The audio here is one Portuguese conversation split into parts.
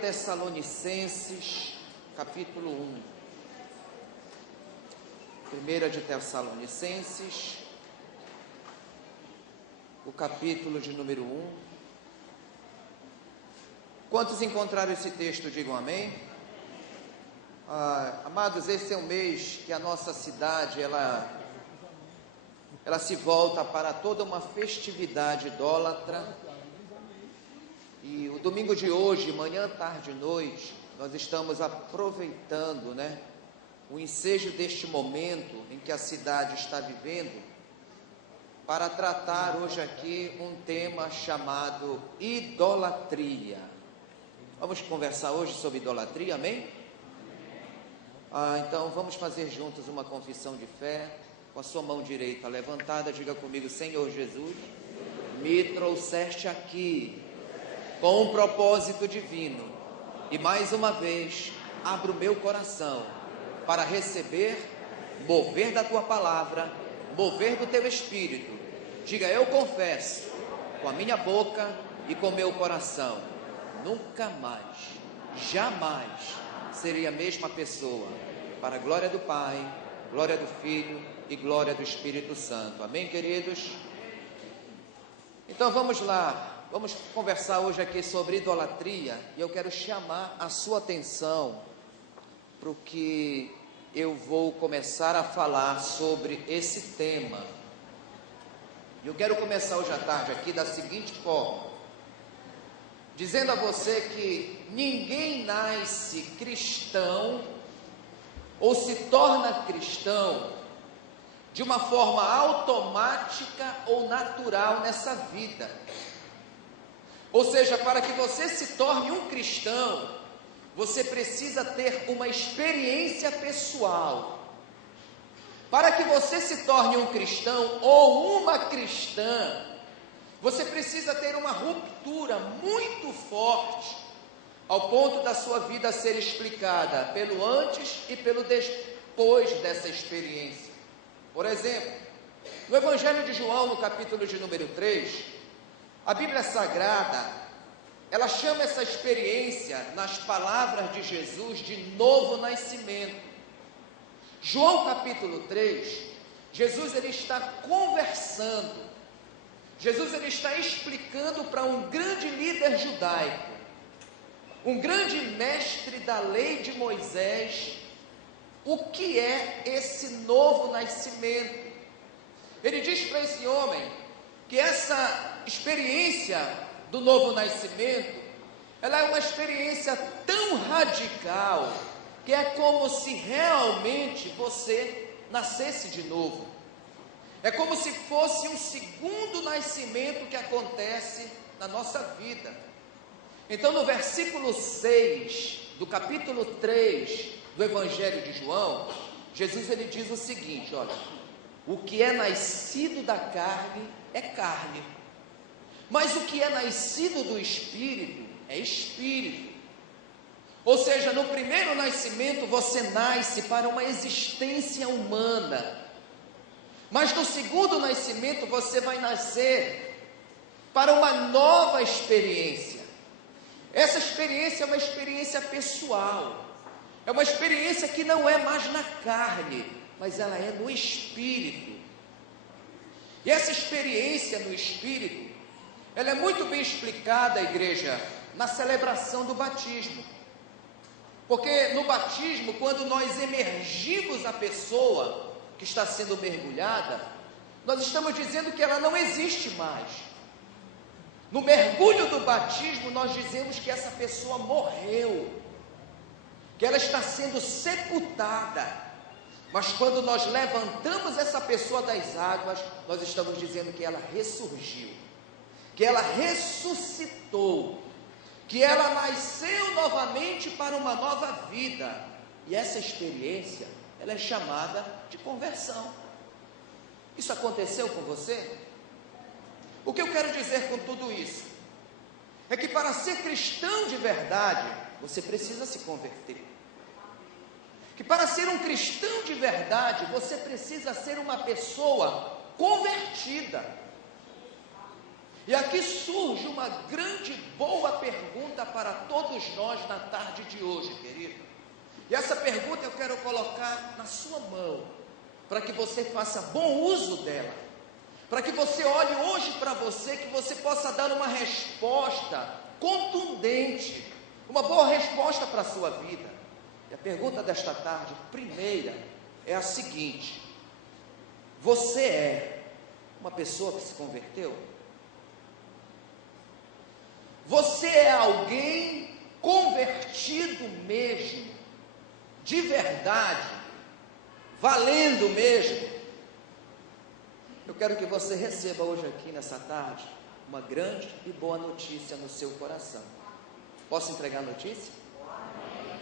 Tessalonicenses, capítulo 1. 1 de Tessalonicenses, o capítulo de número 1. Quantos encontraram esse texto, digam amém. Amados, esse é um mês que a nossa cidade, ela se volta para toda uma festividade idólatra. E o domingo de hoje, manhã, tarde e noite, nós estamos aproveitando, o ensejo deste momento em que a cidade está vivendo, para tratar hoje aqui um tema chamado idolatria. Vamos conversar hoje sobre idolatria, amém? Então vamos fazer juntos uma confissão de fé, com a sua mão direita levantada, diga comigo: Senhor Jesus, me trouxeste aqui com um propósito divino, e mais uma vez abro o meu coração para receber mover da tua palavra, mover do teu espírito. Diga: eu confesso com a minha boca e com o meu coração, nunca mais, jamais serei a mesma pessoa, para a glória do Pai, glória do Filho e glória do Espírito Santo. Amém, queridos? Então vamos lá. Vamos conversar hoje aqui sobre idolatria, e eu quero chamar a sua atenção para o que eu vou começar a falar sobre esse tema. Eu quero começar hoje à tarde aqui da seguinte forma, dizendo a você que ninguém nasce cristão ou se torna cristão de uma forma automática ou natural nessa vida. Ou seja, para que você se torne um cristão, você precisa ter uma experiência pessoal. Para que você se torne um cristão ou uma cristã, você precisa ter uma ruptura muito forte, ao ponto da sua vida ser explicada pelo antes e pelo depois dessa experiência. Por exemplo, no Evangelho de João, no capítulo de número 3, a Bíblia Sagrada, ela chama essa experiência, nas palavras de Jesus, de novo nascimento. João capítulo 3, Jesus ele está conversando, Jesus ele está explicando para um grande líder judaico, um grande mestre da lei de Moisés, o que é esse novo nascimento. Ele diz para esse homem que essa experiência do novo nascimento, ela é uma experiência tão radical, que é como se realmente você nascesse de novo. É como se fosse um segundo nascimento que acontece na nossa vida. Então, no versículo 6 do capítulo 3 do Evangelho de João, Jesus ele diz o seguinte: olha, o que é nascido da carne é carne, mas o que é nascido do Espírito é Espírito. Ou seja, no primeiro nascimento você nasce para uma existência humana, mas no segundo nascimento você vai nascer para uma nova experiência. Essa experiência é uma experiência pessoal, é uma experiência que não é mais na carne, mas ela é no Espírito. E essa experiência no Espírito, ela é muito bem explicada, igreja, na celebração do batismo. Porque no batismo, quando nós emergimos a pessoa que está sendo mergulhada, nós estamos dizendo que ela não existe mais. No mergulho do batismo, nós dizemos que essa pessoa morreu, que ela está sendo sepultada. Mas quando nós levantamos essa pessoa das águas, nós estamos dizendo que ela ressurgiu, que ela ressuscitou, que ela nasceu novamente para uma nova vida. E essa experiência, ela é chamada de conversão. Isso aconteceu com você? O que eu quero dizer com tudo isso? É que para ser cristão de verdade, você precisa se converter. Que para ser um cristão de verdade, você precisa ser uma pessoa convertida. E aqui surge uma grande, boa pergunta para todos nós na tarde de hoje, querido. E essa pergunta eu quero colocar na sua mão, para que você faça bom uso dela, para que você olhe hoje para você, que você possa dar uma resposta contundente, uma boa resposta para a sua vida. E a pergunta desta tarde, primeira, é a seguinte: você é uma pessoa que se converteu? Você é alguém convertido mesmo, de verdade, valendo mesmo? Eu quero que você receba hoje aqui nessa tarde uma grande e boa notícia no seu coração. Posso entregar a notícia?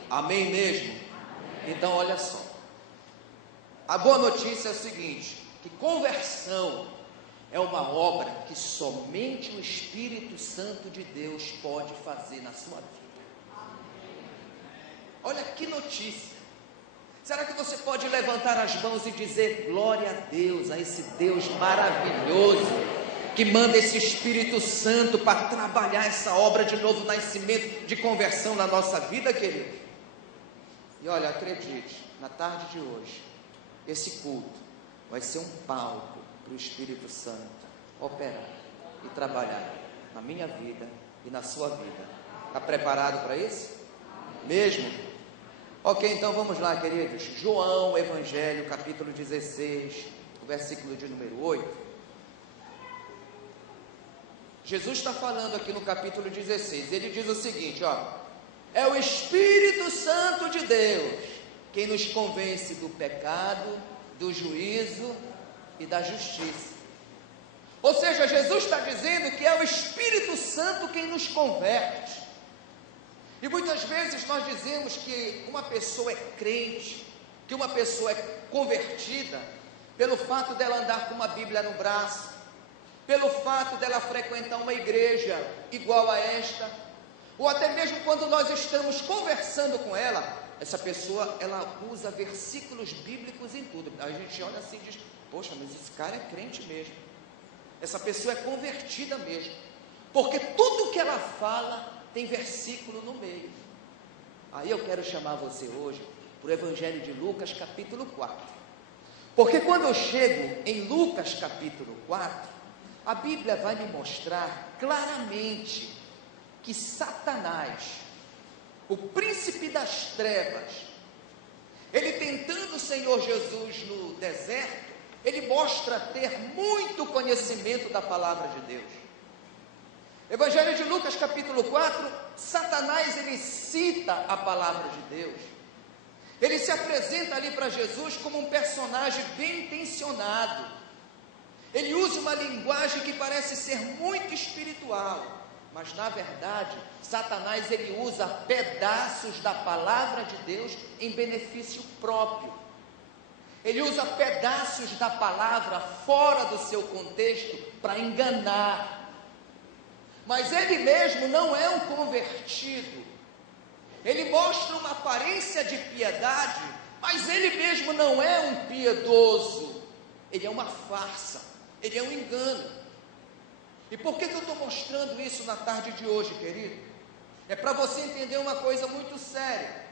Amém mesmo? Amém. Então olha só, a boa notícia é o seguinte, que conversão é uma obra que somente o Espírito Santo de Deus pode fazer na sua vida. Olha que notícia. Será que você pode levantar as mãos e dizer glória a Deus, a esse Deus maravilhoso, que manda esse Espírito Santo para trabalhar essa obra de novo nascimento, de conversão na nossa vida, querido? E olha, acredite, na tarde de hoje, esse culto vai ser um palco para o Espírito Santo operar e trabalhar na minha vida e na sua vida. Está preparado para isso? Mesmo? Ok, então vamos lá, queridos. João, Evangelho, capítulo 16, o versículo de número 8. Jesus está falando aqui no capítulo 16, ele diz o seguinte, ó: é o Espírito Santo de Deus quem nos convence do pecado, do juízo e da justiça. Ou seja, Jesus está dizendo que é o Espírito Santo quem nos converte. E muitas vezes nós dizemos que uma pessoa é crente, que uma pessoa é convertida, pelo fato dela andar com uma Bíblia no braço, pelo fato dela frequentar uma igreja igual a esta, ou até mesmo quando nós estamos conversando com ela, essa pessoa, ela usa versículos bíblicos em tudo. A gente olha assim e diz, poxa, mas esse cara é crente mesmo, essa pessoa é convertida mesmo, porque tudo que ela fala tem versículo no meio. Aí eu quero chamar você hoje para o Evangelho de Lucas capítulo 4, porque quando eu chego em Lucas capítulo 4, a Bíblia vai me mostrar claramente que Satanás, o príncipe das trevas, ele tentando o Senhor Jesus no deserto, ele mostra ter muito conhecimento da palavra de Deus. Evangelho de Lucas capítulo 4, Satanás ele cita a palavra de Deus, ele se apresenta ali para Jesus como um personagem bem intencionado, ele usa uma linguagem que parece ser muito espiritual, mas na verdade, Satanás ele usa pedaços da palavra de Deus em benefício próprio, ele usa pedaços da palavra fora do seu contexto para enganar. Mas ele mesmo não é um convertido, ele mostra uma aparência de piedade, mas ele mesmo não é um piedoso, ele é uma farsa, ele é um engano. E por que eu estou mostrando isso na tarde de hoje, querido? É para você entender uma coisa muito séria,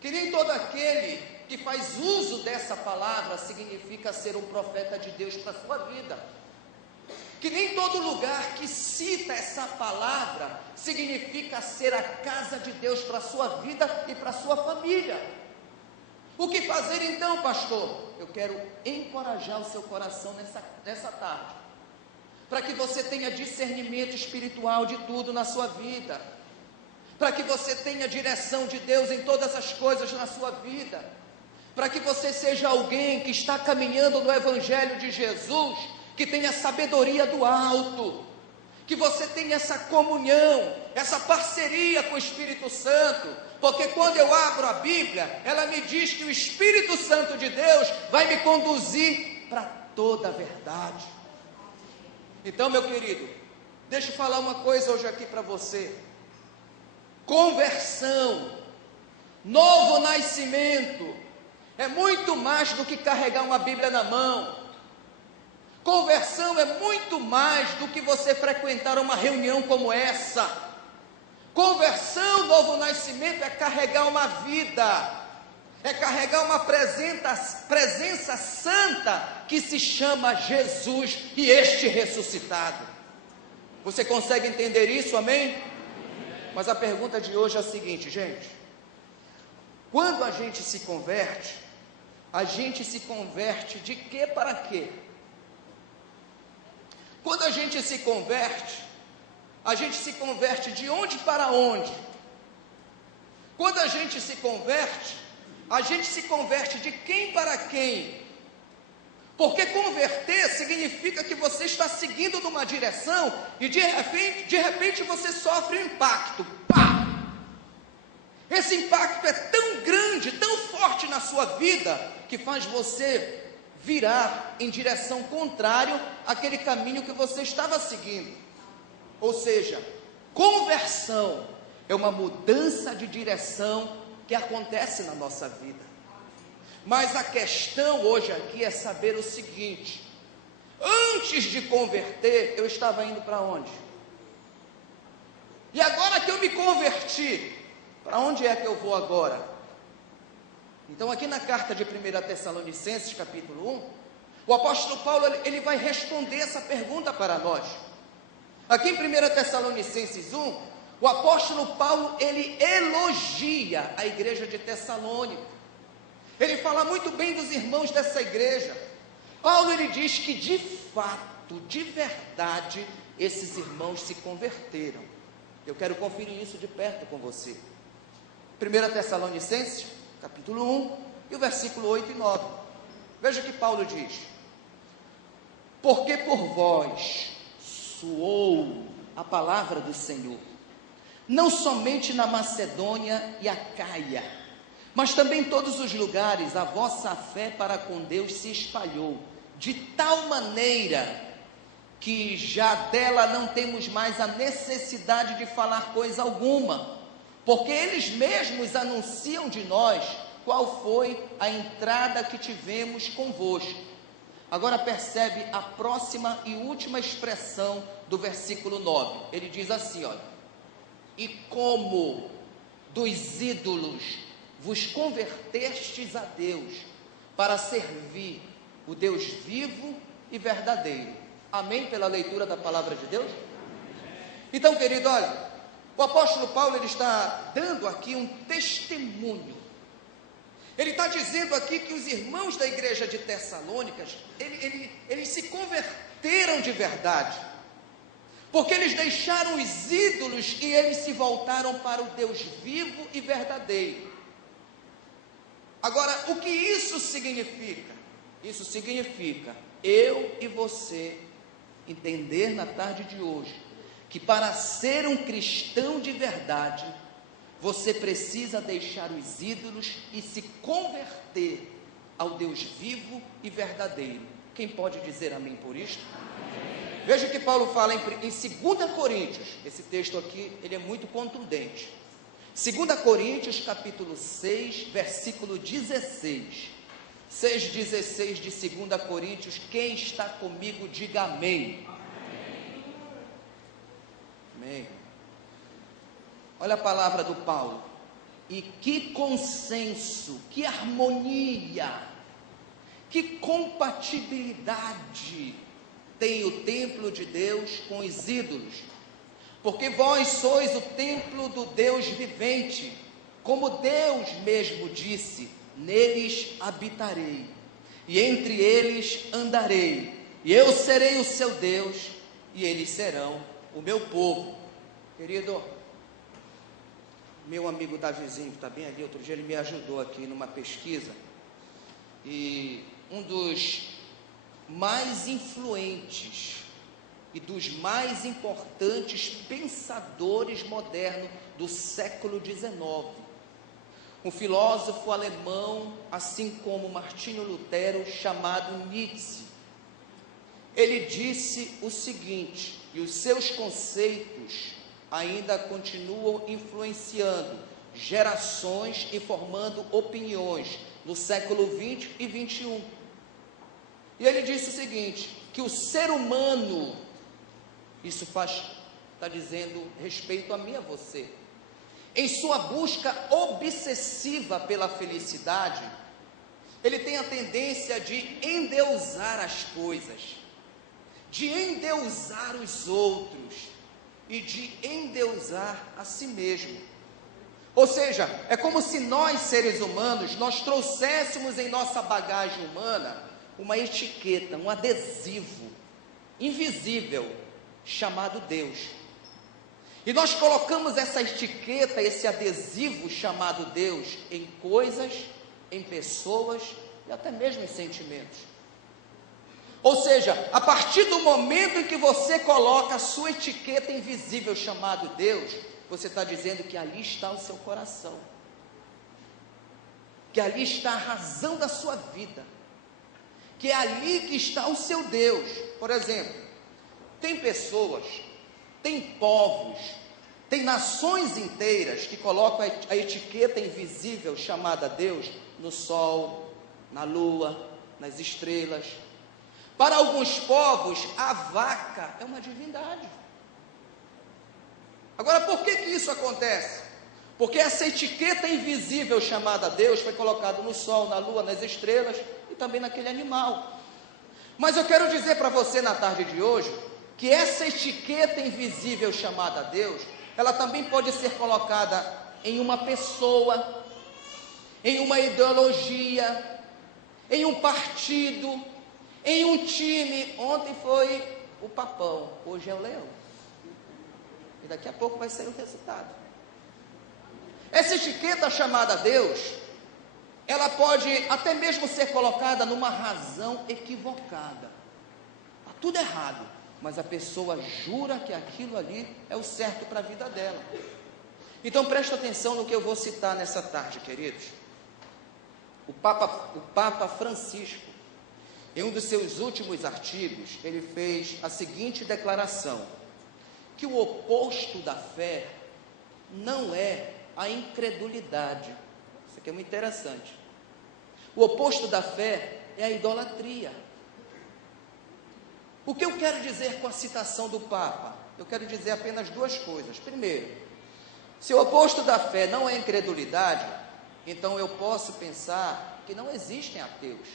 que nem todo aquele que faz uso dessa palavra significa ser um profeta de Deus para a sua vida, que nem todo lugar que cita essa palavra significa ser a casa de Deus para a sua vida e para a sua família. O que fazer então, pastor? Eu quero encorajar o seu coração nessa tarde, para que você tenha discernimento espiritual de tudo na sua vida, para que você tenha direção de Deus em todas as coisas na sua vida, para que você seja alguém que está caminhando no Evangelho de Jesus, que tenha sabedoria do alto, que você tenha essa comunhão, essa parceria com o Espírito Santo, porque quando eu abro a Bíblia, ela me diz que o Espírito Santo de Deus vai me conduzir para toda a verdade. Então, meu querido, deixa eu falar uma coisa hoje aqui para você: conversão, novo nascimento, é muito mais do que carregar uma Bíblia na mão. Conversão é muito mais do que você frequentar uma reunião como essa. Conversão, novo nascimento, é carregar uma vida, é carregar uma presença santa que se chama Jesus e este ressuscitado. Você consegue entender isso, amém? Mas a pergunta de hoje é a seguinte, gente: quando a gente se converte de quê para quê? Quando a gente se converte de onde para onde? Quando a gente se converte de quem para quem? Porque converter significa que você está seguindo numa direção e de repente você sofre um impacto. Pá! Esse impacto é tão grande, tão forte na sua vida, que faz você virar em direção contrária àquele caminho que você estava seguindo. Ou seja, conversão é uma mudança de direção que acontece na nossa vida. Mas a questão hoje aqui é saber o seguinte: antes de converter, eu estava indo para onde? E agora que eu me converti, para onde é que eu vou agora? Então, aqui na carta de 1 Tessalonicenses, capítulo 1, o apóstolo Paulo, ele vai responder essa pergunta para nós. Aqui em 1 Tessalonicenses 1, o apóstolo Paulo, ele elogia a igreja de Tessalônica. Ele fala muito bem dos irmãos dessa igreja. Paulo, ele diz que de fato, de verdade, esses irmãos se converteram. Eu quero conferir isso de perto com você. 1 Tessalonicenses, capítulo 1, e o versículo 8 e 9. Veja o que Paulo diz: porque por vós soou a palavra do Senhor, não somente na Macedônia e Acaia, mas também em todos os lugares a vossa fé para com Deus se espalhou, de tal maneira que já dela não temos mais a necessidade de falar coisa alguma, porque eles mesmos anunciam de nós qual foi a entrada que tivemos convosco. Agora percebe a próxima e última expressão do versículo 9. Ele diz assim, olha: e como dos ídolos vos convertestes a Deus, para servir o Deus vivo e verdadeiro. Amém? Pela leitura da palavra de Deus? Então, querido, olha, o apóstolo Paulo, ele está dando aqui um testemunho. Ele está dizendo aqui que os irmãos da igreja de Tessalônicas, eles se converteram de verdade, porque eles deixaram os ídolos e eles se voltaram para o Deus vivo e verdadeiro. Agora, o que isso significa? Isso significa eu e você entender na tarde de hoje que para ser um cristão de verdade, você precisa deixar os ídolos e se converter ao Deus vivo e verdadeiro. Quem pode dizer amém por isto? Amém. Veja o que Paulo fala em 2 Coríntios. Esse texto aqui, ele é muito contundente. 2 Coríntios, capítulo 6, versículo 16. 6,16 de 2 Coríntios. Quem está comigo, diga amém. Amém. Olha a palavra do Paulo: e que consenso, que harmonia, que compatibilidade tem o templo de Deus com os ídolos, porque vós sois o templo do Deus vivente, como Deus mesmo disse: neles habitarei, e entre eles andarei, e eu serei o seu Deus, e eles serão o meu povo. Querido, meu amigo Davizinho, que está bem ali, outro dia ele me ajudou aqui numa pesquisa, e um dos mais influentes e dos mais importantes pensadores modernos do século XIX, um filósofo alemão, assim como Martinho Lutero, chamado Nietzsche. Ele disse o seguinte, e os seus conceitos ainda continuam influenciando gerações e formando opiniões no século 20 e 21. E ele disse o seguinte: que o ser humano, isso está dizendo respeito a mim e a você, em sua busca obsessiva pela felicidade, ele tem a tendência de endeusar as coisas, de endeusar os outros e de endeusar a si mesmo. Ou seja, é como se nós, seres humanos, nós trouxéssemos em nossa bagagem humana uma etiqueta, um adesivo invisível chamado Deus. E nós colocamos essa etiqueta, esse adesivo chamado Deus em coisas, em pessoas e até mesmo em sentimentos. Ou seja, a partir do momento em que você coloca a sua etiqueta invisível chamado Deus, você está dizendo que ali está o seu coração, que ali está a razão da sua vida, que é ali que está o seu Deus. Por exemplo, tem pessoas, tem povos, tem nações inteiras que colocam a etiqueta invisível chamada Deus no sol, na lua, nas estrelas. Para alguns povos, a vaca é uma divindade. Agora, por que isso acontece? Porque essa etiqueta invisível chamada Deus foi colocada no sol, na lua, nas estrelas e também naquele animal. Mas eu quero dizer para você na tarde de hoje, que essa etiqueta invisível chamada Deus, ela também pode ser colocada em uma pessoa, em uma ideologia, em um partido, em um time. Ontem foi o Papão, hoje é o Leão. E daqui a pouco vai sair o resultado. Essa etiqueta chamada Deus, ela pode até mesmo ser colocada numa razão equivocada. Está tudo errado, mas a pessoa jura que aquilo ali é o certo para a vida dela. Então presta atenção no que eu vou citar nessa tarde, queridos. O Papa Francisco, em um dos seus últimos artigos, ele fez a seguinte declaração: que o oposto da fé não é a incredulidade. Isso aqui é muito interessante. O oposto da fé é a idolatria. O que eu quero dizer com a citação do Papa? Eu quero dizer apenas duas coisas. Primeiro, se o oposto da fé não é incredulidade, então eu posso pensar que não existem ateus.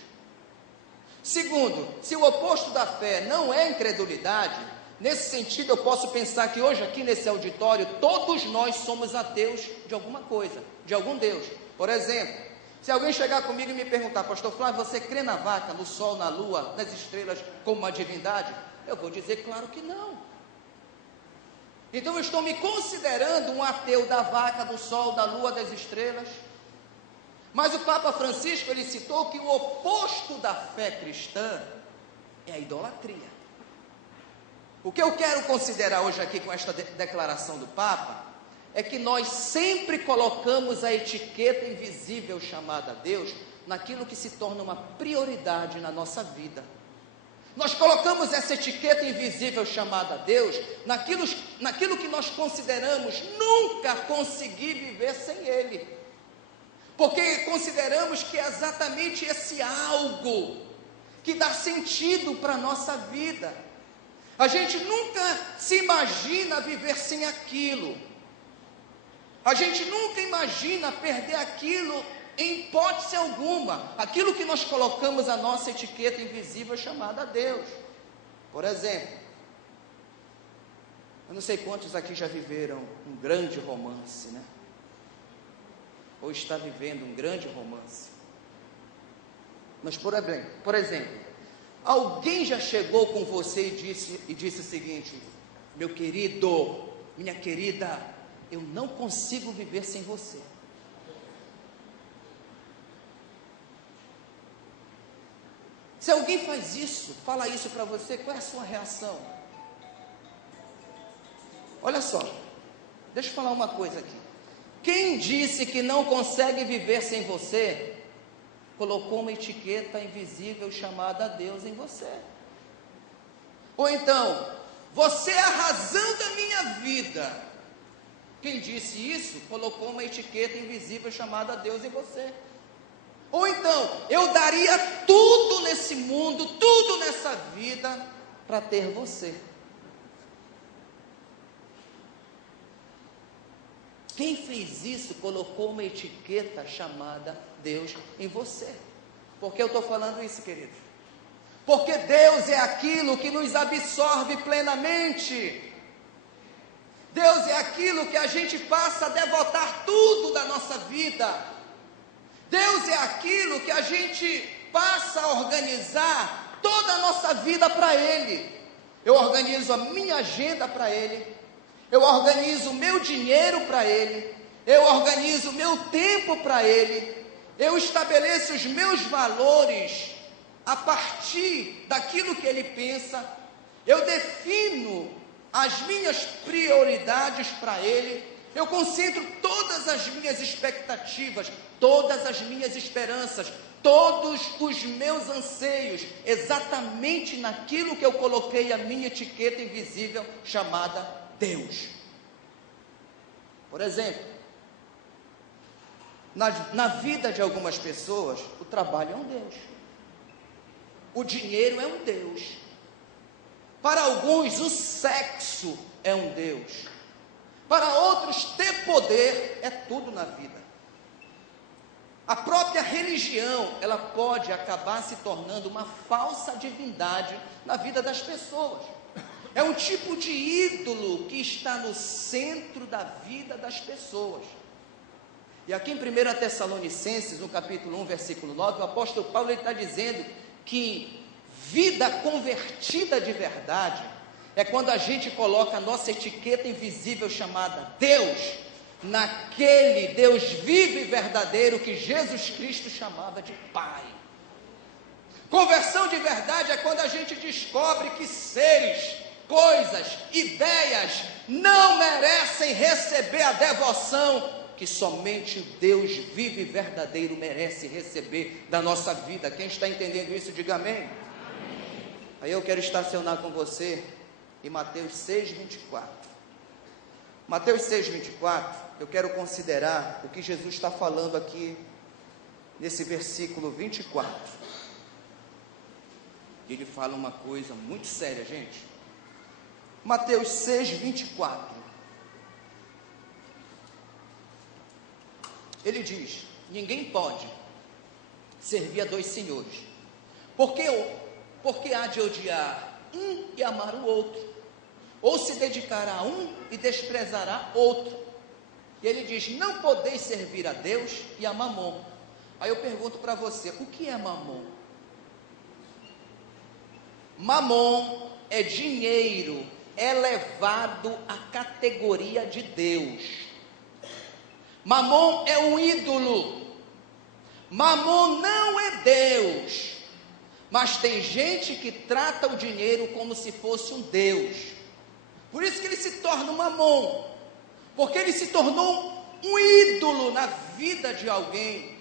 Segundo, se o oposto da fé não é incredulidade, nesse sentido eu posso pensar que hoje aqui nesse auditório, todos nós somos ateus de alguma coisa, de algum Deus. Por exemplo, se alguém chegar comigo e me perguntar: pastor Flávio, você crê na vaca, no sol, na lua, nas estrelas como uma divindade? Eu vou dizer: claro que não. Então eu estou me considerando um ateu da vaca, do sol, da lua, das estrelas. Mas o Papa Francisco, ele citou que o oposto da fé cristã é a idolatria. O que eu quero considerar hoje aqui com esta declaração do Papa é que nós sempre colocamos a etiqueta invisível chamada Deus naquilo que se torna uma prioridade na nossa vida. Nós colocamos essa etiqueta invisível chamada Deus naquilo que nós consideramos nunca conseguir viver sem Ele. Porque consideramos que é exatamente esse algo que dá sentido para a nossa vida. A gente nunca se imagina viver sem aquilo. A gente nunca imagina perder aquilo em hipótese alguma. Aquilo que nós colocamos a nossa etiqueta invisível chamada Deus. Por exemplo, eu não sei quantos aqui já viveram um grande romance, né? Ou está vivendo um grande romance. Mas por exemplo, alguém já chegou com você e disse o seguinte: meu querido, minha querida, eu não consigo viver sem você. Se alguém faz isso, fala isso para você, qual é a sua reação? Olha só, deixa eu falar uma coisa aqui. Quem disse que não consegue viver sem você, colocou uma etiqueta invisível chamada Deus em você. Ou então, você é a razão da minha vida. Quem disse isso, colocou uma etiqueta invisível chamada Deus em você. Ou então, eu daria tudo nesse mundo, tudo nessa vida, para ter você. Quem fez isso colocou uma etiqueta chamada Deus em você. Por que eu estou falando isso, querido? Porque Deus é aquilo que nos absorve plenamente. Deus é aquilo que a gente passa a devotar tudo da nossa vida. Deus é aquilo que a gente passa a organizar toda a nossa vida para Ele. Eu organizo a minha agenda para Ele. Eu organizo o meu dinheiro para Ele, eu organizo o meu tempo para Ele, eu estabeleço os meus valores a partir daquilo que Ele pensa, eu defino as minhas prioridades para Ele, eu concentro todas as minhas expectativas, todas as minhas esperanças, todos os meus anseios, exatamente naquilo que eu coloquei a minha etiqueta invisível chamada Deus. Por exemplo, na vida de algumas pessoas, o trabalho é um Deus, o dinheiro é um Deus, para alguns o sexo é um Deus, para outros ter poder é tudo na vida. A própria religião, ela pode acabar se tornando uma falsa divindade na vida das pessoas. É um tipo de ídolo que está no centro da vida das pessoas. E aqui em 1 Tessalonicenses, no capítulo 1, versículo 9, o apóstolo Paulo está dizendo que vida convertida de verdade é quando a gente coloca a nossa etiqueta invisível chamada Deus, naquele Deus vivo e verdadeiro que Jesus Cristo chamava de Pai. Conversão de verdade é quando a gente descobre que seres, coisas, ideias não merecem receber a devoção que somente o Deus vivo e verdadeiro merece receber da nossa vida. Quem está entendendo isso, diga amém. Amém. Aí eu quero estacionar com você em Mateus 6:24. Mateus 6:24, eu quero considerar o que Jesus está falando aqui nesse versículo 24. Ele fala uma coisa muito séria, gente. Mateus 6:24, ele diz: ninguém pode servir a dois senhores, porque há de odiar um e amar o outro, ou se dedicará a um e desprezará outro. E ele diz: não podeis servir a Deus e a Mamon. Aí eu pergunto para você, o que é Mamon? Mamon é dinheiro elevado à categoria de Deus. Mamon é um ídolo. Mamon não é Deus. Mas tem gente que trata o dinheiro como se fosse um Deus. Por isso que ele se torna um Mamon, porque ele se tornou um ídolo na vida de alguém.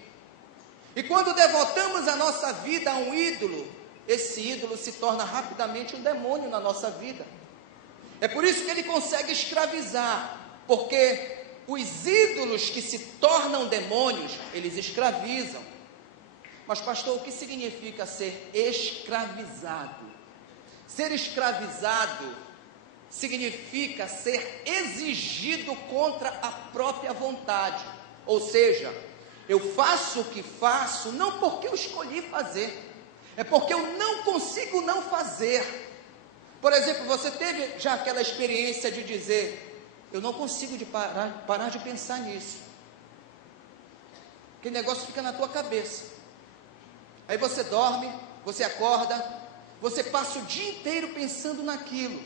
E quando devotamos a nossa vida a um ídolo, esse ídolo se torna rapidamente um demônio na nossa vida. É por isso que ele consegue escravizar, porque os ídolos que se tornam demônios, eles escravizam. Mas pastor, o que significa ser escravizado? Ser escravizado significa ser exigido contra a própria vontade. Ou seja, eu faço o que faço não porque eu escolhi fazer, é porque eu não consigo não fazer. Por exemplo, você teve já aquela experiência de dizer: eu não consigo parar de pensar nisso. Aquele negócio fica na tua cabeça. Aí você dorme, você acorda, você passa o dia inteiro pensando naquilo.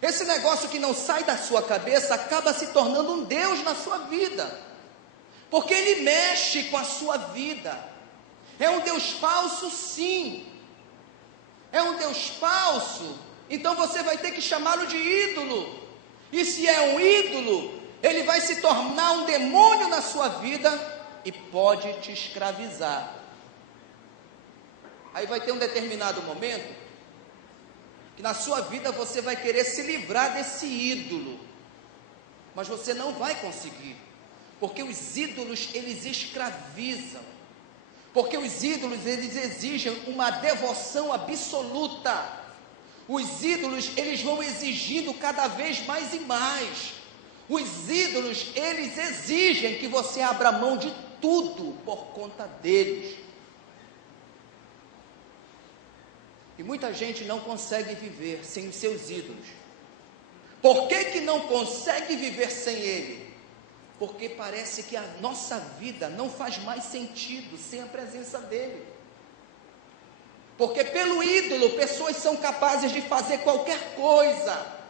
Esse negócio que não sai da sua cabeça acaba se tornando um Deus na sua vida, porque ele mexe com a sua vida. É um Deus falso, sim. É um Deus falso, então você vai ter que chamá-lo de ídolo. E se é um ídolo, ele vai se tornar um demônio na sua vida e pode te escravizar. Aí vai ter um determinado momento que na sua vida você vai querer se livrar desse ídolo, mas você não vai conseguir, porque os ídolos, eles escravizam. Porque os ídolos, eles exigem uma devoção absoluta. Os ídolos, eles vão exigindo cada vez mais e mais. Os ídolos, eles exigem que você abra mão de tudo por conta deles. E muita gente não consegue viver sem os seus ídolos. Por que não consegue viver sem ele? Porque parece que a nossa vida não faz mais sentido sem a presença dele. Porque pelo ídolo, pessoas são capazes de fazer qualquer coisa.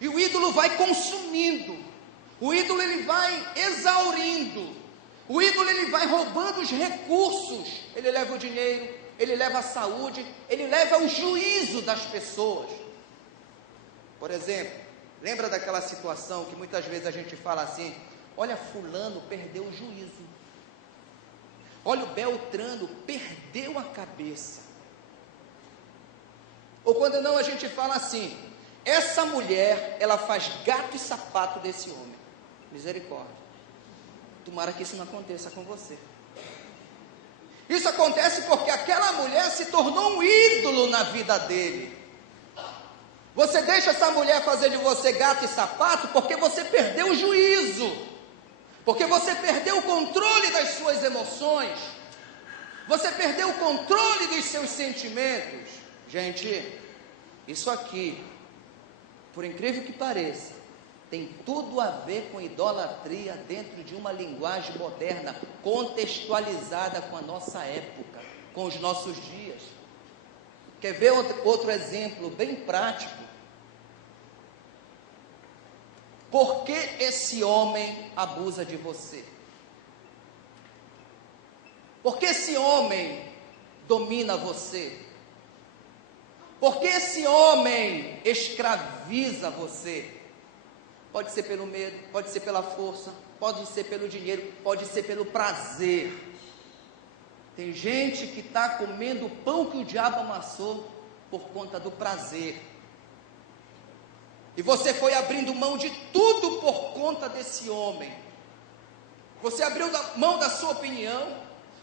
E o ídolo vai consumindo. O ídolo, ele vai exaurindo. O ídolo, ele vai roubando os recursos. Ele leva o dinheiro, ele leva a saúde, ele leva o juízo das pessoas. Por exemplo, lembra daquela situação que muitas vezes a gente fala assim: olha, fulano perdeu o juízo. Olha, o Beltrano perdeu a cabeça. Ou quando não, a gente fala assim: essa mulher, ela faz gato e sapato desse homem. Misericórdia. Tomara que isso não aconteça com você. Isso acontece porque aquela mulher se tornou um ídolo na vida dele. Você deixa essa mulher fazer de você gato e sapato porque você perdeu o juízo, porque você perdeu o controle das suas emoções, você perdeu o controle dos seus sentimentos. Gente, isso aqui, por incrível que pareça, tem tudo a ver com idolatria dentro de uma linguagem moderna, contextualizada com a nossa época, com os nossos dias. Quer ver outro exemplo bem prático? Por que esse homem abusa de você? Por que esse homem domina você? Por que esse homem escraviza você? Pode ser pelo medo, pode ser pela força, pode ser pelo dinheiro, pode ser pelo prazer. Tem gente que está comendo o pão que o diabo amassou por conta do prazer. E você foi abrindo mão de tudo por conta desse homem. Você abriu mão da sua opinião,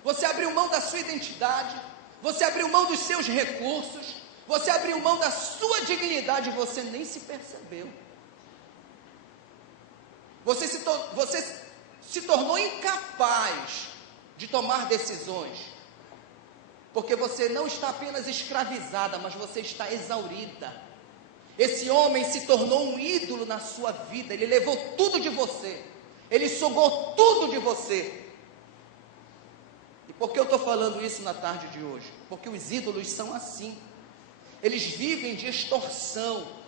você abriu mão da sua identidade, você abriu mão dos seus recursos, você abriu mão da sua dignidade e você nem se percebeu. Você se tornou incapaz de tomar decisões, porque você não está apenas escravizada, mas você está exaurida. Esse homem se tornou um ídolo na sua vida, ele levou tudo de você, ele sugou tudo de você. E por que eu estou falando isso na tarde de hoje? Porque os ídolos são assim, eles vivem de extorsão.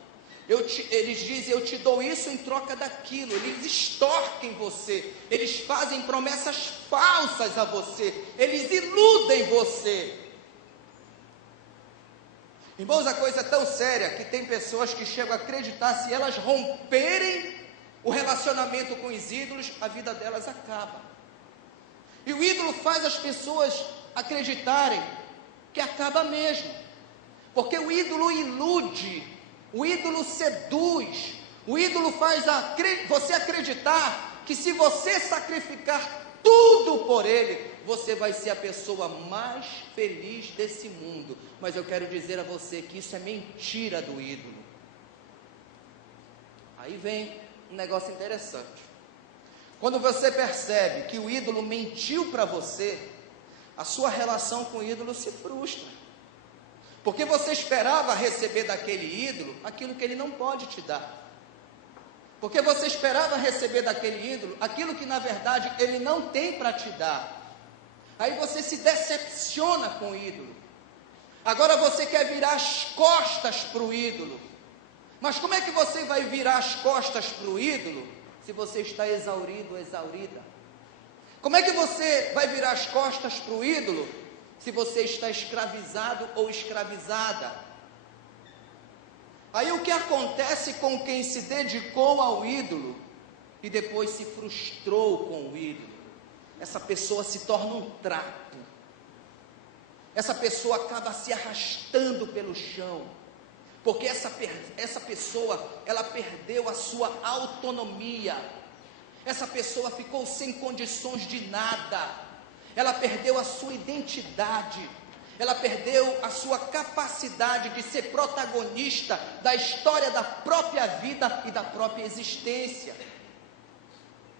Eles dizem: eu te dou isso em troca daquilo. Eles extorquem você, eles fazem promessas falsas a você, eles iludem você. Irmãos, a coisa é tão séria que tem pessoas que chegam a acreditar: se elas romperem o relacionamento com os ídolos, a vida delas acaba. E o ídolo faz as pessoas acreditarem que acaba mesmo, porque o ídolo ilude, o ídolo seduz, o ídolo faz você acreditar que se você sacrificar tudo por ele, você vai ser a pessoa mais feliz desse mundo. Mas eu quero dizer a você que isso é mentira do ídolo. Aí vem um negócio interessante. Quando você percebe que o ídolo mentiu para você, a sua relação com o ídolo se frustra. Porque você esperava receber daquele ídolo aquilo que ele não pode te dar. Porque você esperava receber daquele ídolo aquilo que na verdade ele não tem para te dar. Aí você se decepciona com o ídolo. Agora você quer virar as costas para o ídolo. Mas como é que você vai virar as costas para o ídolo se você está exaurido ou exaurida? Como é que você vai virar as costas para o ídolo se você está escravizado ou escravizada? Aí o que acontece com quem se dedicou ao ídolo e depois se frustrou com o ídolo? Essa pessoa se torna um trapo. Essa pessoa acaba se arrastando pelo chão, porque essa pessoa, ela perdeu a sua autonomia. Essa pessoa ficou sem condições de nada. ela perdeu a sua identidade, ela perdeu a sua capacidade de ser protagonista da história da própria vida e da própria existência.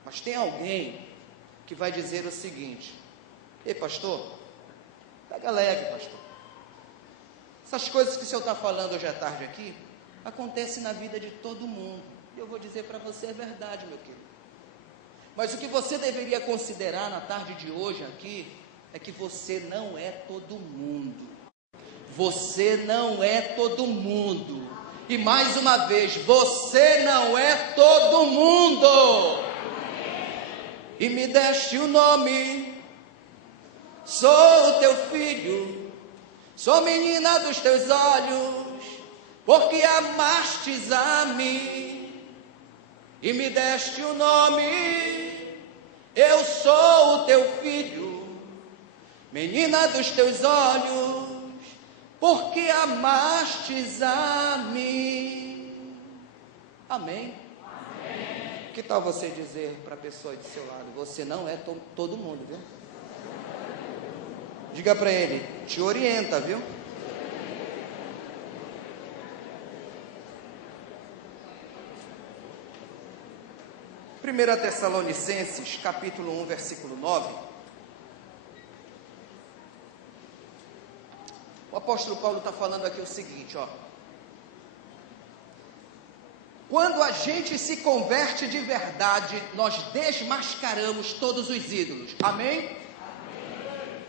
Mas tem alguém que vai dizer o seguinte: ei, pastor, pega leve, pastor. Essas coisas que o senhor está falando hoje à tarde aqui, acontecem na vida de todo mundo. E eu vou dizer para você, é verdade, meu querido. Mas o que você deveria considerar na tarde de hoje aqui, é que você não é todo mundo. Você não é todo mundo. E mais uma vez, você não é todo mundo. E me deste o nome, sou o teu filho, sou menina dos teus olhos, porque amastes a mim, e me deste o nome, eu sou o teu filho, menina dos teus olhos, porque amastes a mim. Amém? Que tal você dizer para a pessoa do seu lado: você não é todo mundo, viu? Diga para ele: te orienta, viu? Primeira Tessalonicenses, capítulo 1, versículo 9. O apóstolo Paulo está falando aqui o seguinte, ó: quando a gente se converte de verdade, nós desmascaramos todos os ídolos. Amém? Amém.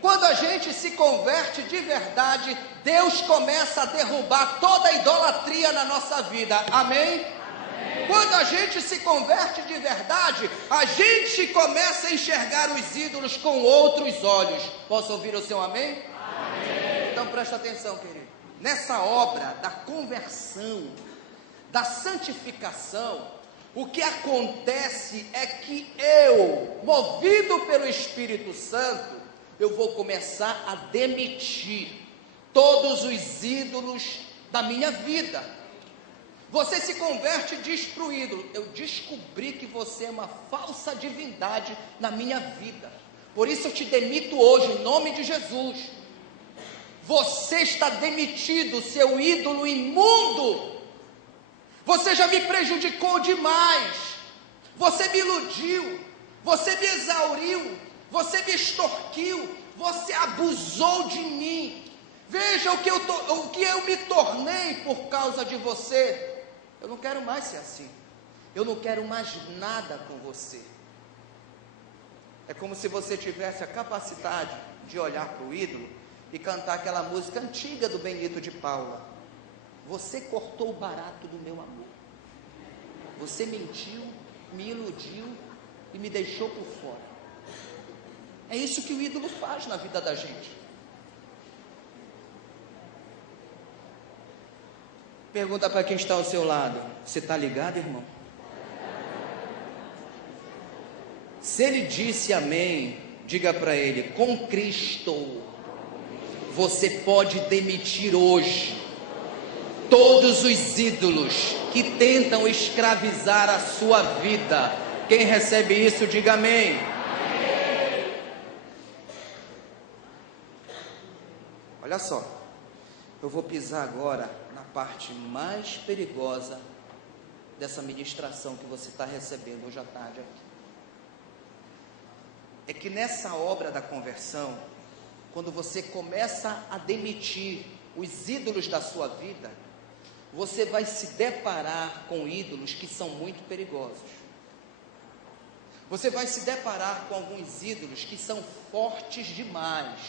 Quando a gente se converte de verdade, Deus começa a derrubar toda a idolatria na nossa vida. Amém? Amém. Quando a gente se converte de verdade, a gente começa a enxergar os ídolos com outros olhos. Posso ouvir o seu amém? Amém. Então presta atenção, querido. Nessa obra da conversão, da santificação, o que acontece é que eu, movido pelo Espírito Santo, eu vou começar a demitir todos os ídolos da minha vida. Você se converte e diz para o ídolo: eu descobri que você é uma falsa divindade na minha vida, por isso eu te demito hoje, em nome de Jesus. Você está demitido, seu ídolo imundo. Você já me prejudicou demais, você me iludiu, você me exauriu, você me extorquiu, você abusou de mim. Veja o que eu me tornei por causa de você. Eu não quero mais ser assim, eu não quero mais nada com você. É como se você tivesse a capacidade de olhar para o ídolo e cantar aquela música antiga do Benito de Paula: você cortou o barato do meu amor, você mentiu, me iludiu e me deixou por fora. É isso que o ídolo faz na vida da gente. Pergunta para quem está ao seu lado: você está ligado, irmão? Se ele disse amém, diga para ele: com Cristo você pode demitir hoje todos os ídolos que tentam escravizar a sua vida. Quem recebe isso, diga amém. Amém. Olha só, eu vou pisar agora na parte mais perigosa dessa ministração que você está recebendo hoje à tarde aqui. É que nessa obra da conversão, quando você começa a demitir os ídolos da sua vida, você vai se deparar com ídolos que são muito perigosos. Você vai se deparar com alguns ídolos que são fortes demais.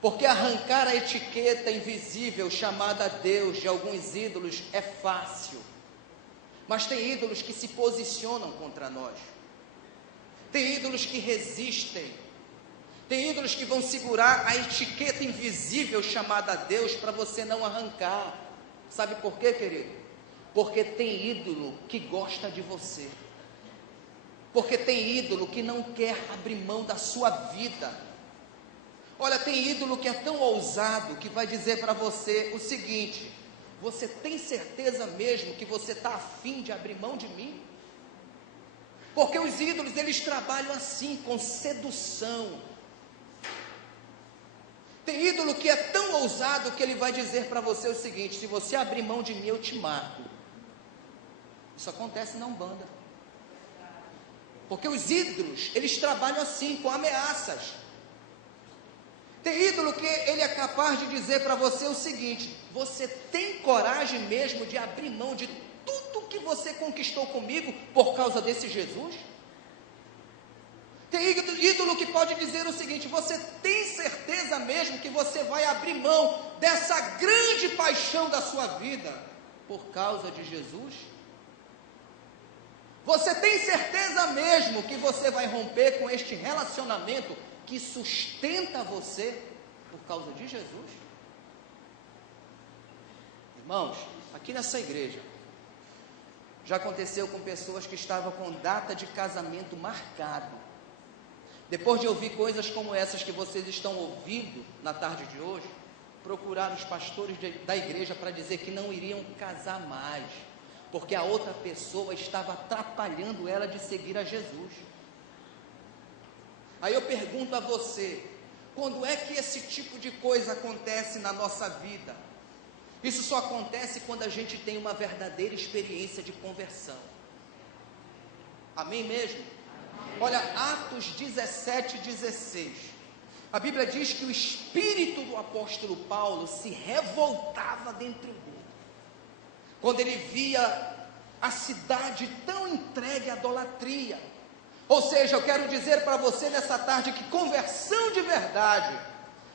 Porque arrancar a etiqueta invisível chamada Deus de alguns ídolos é fácil. Mas tem ídolos que se posicionam contra nós. Tem ídolos que resistem. Tem ídolos que vão segurar a etiqueta invisível chamada Deus para você não arrancar. Sabe por quê, querido? Porque tem ídolo que gosta de você. Porque tem ídolo que não quer abrir mão da sua vida. Olha, tem ídolo que é tão ousado que vai dizer para você o seguinte: você tem certeza mesmo que você está afim de abrir mão de mim? Porque os ídolos, eles trabalham assim, com sedução. Tem ídolo que é tão ousado que ele vai dizer para você o seguinte: se você abrir mão de mim, eu te mato. Isso acontece na Umbanda. Porque os ídolos, eles trabalham assim, com ameaças. Tem ídolo que ele é capaz de dizer para você o seguinte: você tem coragem mesmo de abrir mão de tudo que você conquistou comigo por causa desse Jesus? Tem ídolo que pode dizer o seguinte: você tem certeza mesmo que você vai abrir mão dessa grande paixão da sua vida por causa de Jesus? Você tem certeza mesmo que você vai romper com este relacionamento que sustenta você por causa de Jesus? Irmãos, aqui nessa igreja já aconteceu com pessoas que estavam com data de casamento marcado. Depois de ouvir coisas como essas que vocês estão ouvindo na tarde de hoje, procuraram os pastores da igreja para dizer que não iriam casar mais, porque a outra pessoa estava atrapalhando ela de seguir a Jesus. Aí eu pergunto a você: quando é que esse tipo de coisa acontece na nossa vida? Isso só acontece quando a gente tem uma verdadeira experiência de conversão. Amém mesmo? Olha, Atos 17:16. A Bíblia diz que o espírito do apóstolo Paulo se revoltava dentro dele, quando ele via a cidade tão entregue à idolatria. Ou seja, eu quero dizer para você nessa tarde que conversão de verdade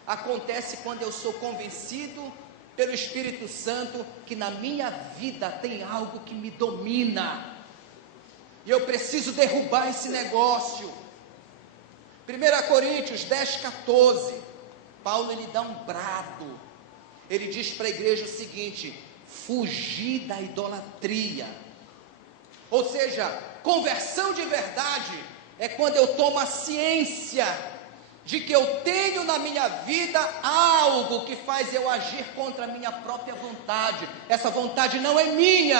acontece quando eu sou convencido pelo Espírito Santo que na minha vida tem algo que me domina, e eu preciso derrubar esse negócio. 1 Coríntios 10:14, Paulo ele dá um brado, ele diz para a igreja o seguinte: fugir da idolatria. Ou seja, conversão de verdade é quando eu tomo a ciência de que eu tenho na minha vida algo que faz eu agir contra a minha própria vontade. Essa vontade não é minha,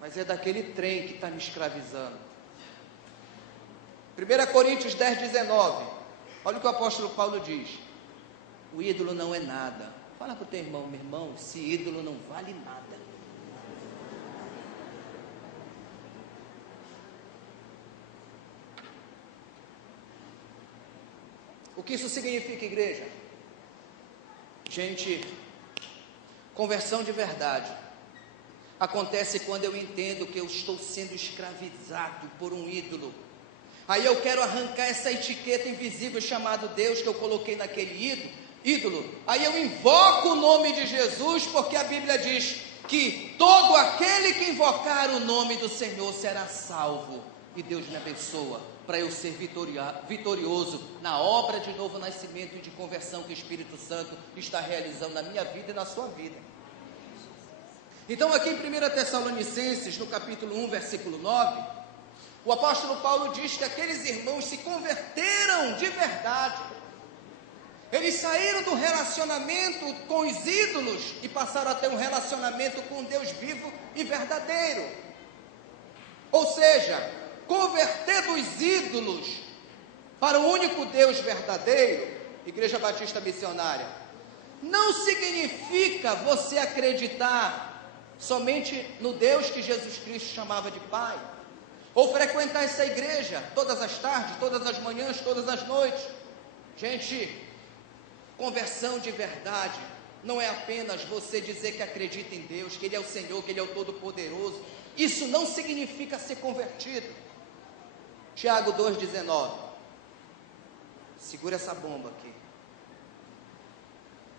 mas é daquele trem que está me escravizando. 1 Coríntios 10:19, olha o que o apóstolo Paulo diz: o ídolo não é nada. Fala para o teu irmão: meu irmão, esse ídolo não vale nada. O que isso significa, igreja? Gente, conversão de verdade acontece quando eu entendo que eu estou sendo escravizado por um ídolo. Aí eu quero arrancar essa etiqueta invisível chamada Deus que eu coloquei naquele ídolo. Aí eu invoco o nome de Jesus, porque a Bíblia diz que todo aquele que invocar o nome do Senhor será salvo. E Deus me abençoa para eu ser vitorioso na obra de novo nascimento e de conversão que o Espírito Santo está realizando na minha vida e na sua vida. Então aqui em 1 Tessalonicenses, no capítulo 1, versículo 9, o apóstolo Paulo diz que aqueles irmãos se converteram de verdade. Eles saíram do relacionamento com os ídolos e passaram a ter um relacionamento com Deus vivo e verdadeiro. Ou seja, converter dos ídolos para o único Deus verdadeiro, Igreja Batista Missionária, não significa você acreditar somente no Deus que Jesus Cristo chamava de Pai, ou frequentar essa igreja todas as tardes, todas as manhãs, todas as noites. Gente, conversão de verdade não é apenas você dizer que acredita em Deus, que Ele é o Senhor, que Ele é o Todo-Poderoso. Isso não significa ser convertido. Tiago 2,19. Segura essa bomba aqui.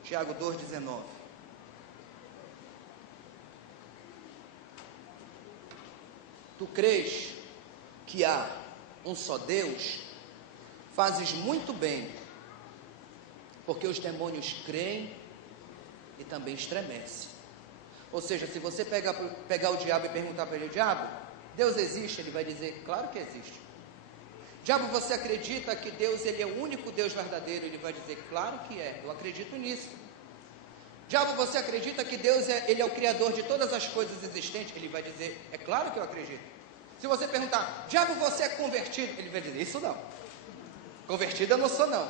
Tiago 2,19. Tu crês que há um só Deus? Fazes muito bem, porque os demônios creem e também estremecem. Ou seja, se você pegar o diabo e perguntar para ele: diabo, Deus existe? Ele vai dizer: claro que existe. Diabo, você acredita que Deus ele é o único Deus verdadeiro? Ele vai dizer: claro que é, eu acredito nisso. Diabo, você acredita que Deus ele é o Criador de todas as coisas existentes? Ele vai dizer: é claro que eu acredito. Se você perguntar, diabo, você é convertido? Ele vai dizer, isso não. Convertido eu não sou não.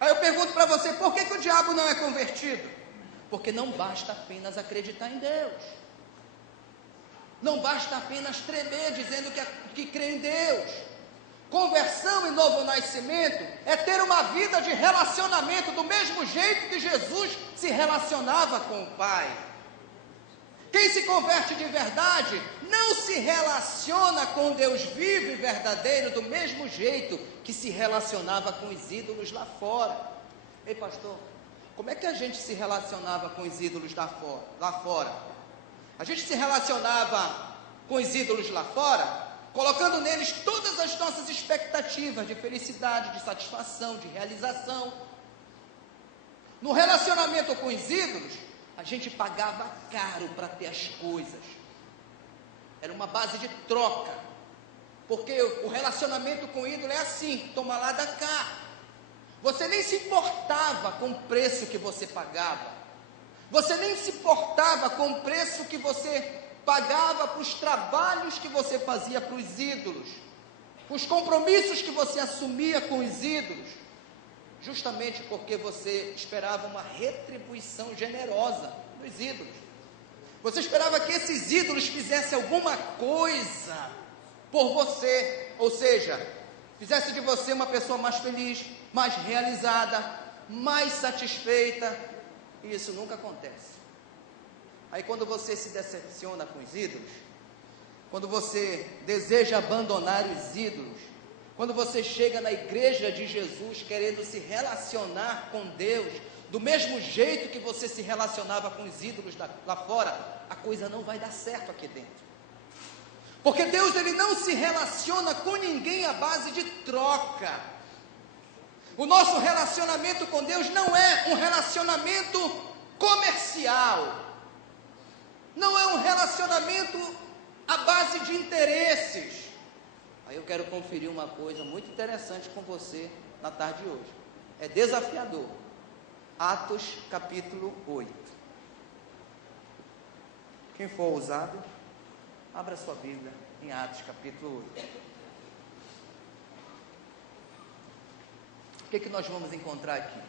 Aí eu pergunto para você, por que o diabo não é convertido? Porque não basta apenas acreditar em Deus. Não basta apenas tremer dizendo que crê em Deus. Conversão e novo nascimento é ter uma vida de relacionamento do mesmo jeito que Jesus se relacionava com o Pai. Quem se converte de verdade não se relaciona com Deus vivo e verdadeiro do mesmo jeito que se relacionava com os ídolos lá fora. Ei, pastor, como é que a gente se relacionava com os ídolos lá fora? A gente se relacionava com os ídolos lá fora colocando neles todas as nossas expectativas de felicidade, de satisfação, de realização. No relacionamento com os ídolos, a gente pagava caro para ter as coisas. Era uma base de troca. Porque o relacionamento com o ídolo é assim, toma lá da cá. Você nem se importava com o preço que você pagava. Você nem se importava com o preço que você pagava para os trabalhos que você fazia para os ídolos, os compromissos que você assumia com os ídolos, justamente porque você esperava uma retribuição generosa dos ídolos. Você esperava que esses ídolos fizessem alguma coisa por você, ou seja, fizesse de você uma pessoa mais feliz, mais realizada, mais satisfeita, e isso nunca acontece. Aí quando você se decepciona com os ídolos, quando você deseja abandonar os ídolos, quando você chega na igreja de Jesus querendo se relacionar com Deus, do mesmo jeito que você se relacionava com os ídolos lá fora, a coisa não vai dar certo aqui dentro. Porque Deus, ele não se relaciona com ninguém à base de troca. O nosso relacionamento com Deus não é um relacionamento comercial. Não é um relacionamento à base de interesses. Aí eu quero conferir uma coisa muito interessante com você na tarde de hoje. É desafiador. Atos capítulo 8. Quem for ousado, abra sua Bíblia em Atos capítulo 8. O que nós vamos encontrar aqui?